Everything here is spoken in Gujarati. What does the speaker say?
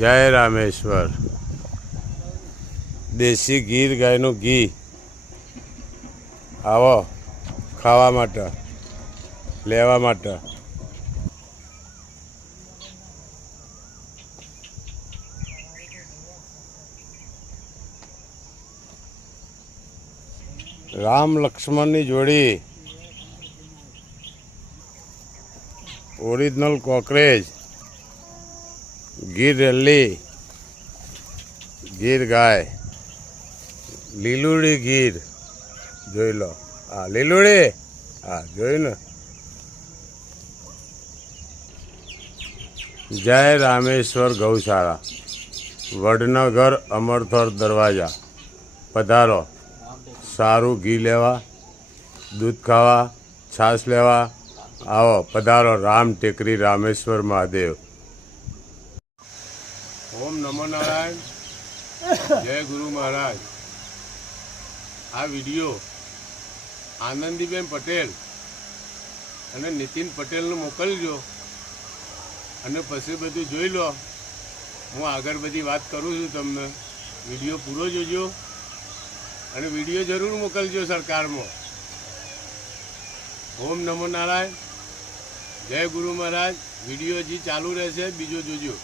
જય રામેશ્વર। દેશી ગીર ગાયનું ઘી આવો ખાવા માટે લેવા માટે। રામ લક્ષ્મણની જોડી ઓરિજિનલ કોકરેજ ગીર રેલી ગીર ગાય લીલુડી ગીર જોઈ લો। હા લીલુડી હા જોઈ ને। જય રામેશ્વર ગૌશાળા વડનગર અમરથોર દરવાજા પધારો। સારું ઘી લેવા દૂધ ખાવા છાશ લેવા આવો પધારો। રામ ટેકરી રામેશ્વર મહાદેવ। ઓમ નમો નારાયણ। જય ગુરુ મહારાજ। આ વિડીયો આનંદીબેન પટેલ અને નીતિન પટેલને મોકલજો અને પછી બધું જોઈ લો। હું આગળ બધી વાત કરું છું તમને। વિડીયો પૂરો જોજો અને વિડીયો જરૂર મોકલજો સરકારમાં। ઓમ નમો નારાયણ। જય ગુરુ મહારાજ। વિડીયો હજી ચાલુ રહેશે, બીજો જોજો।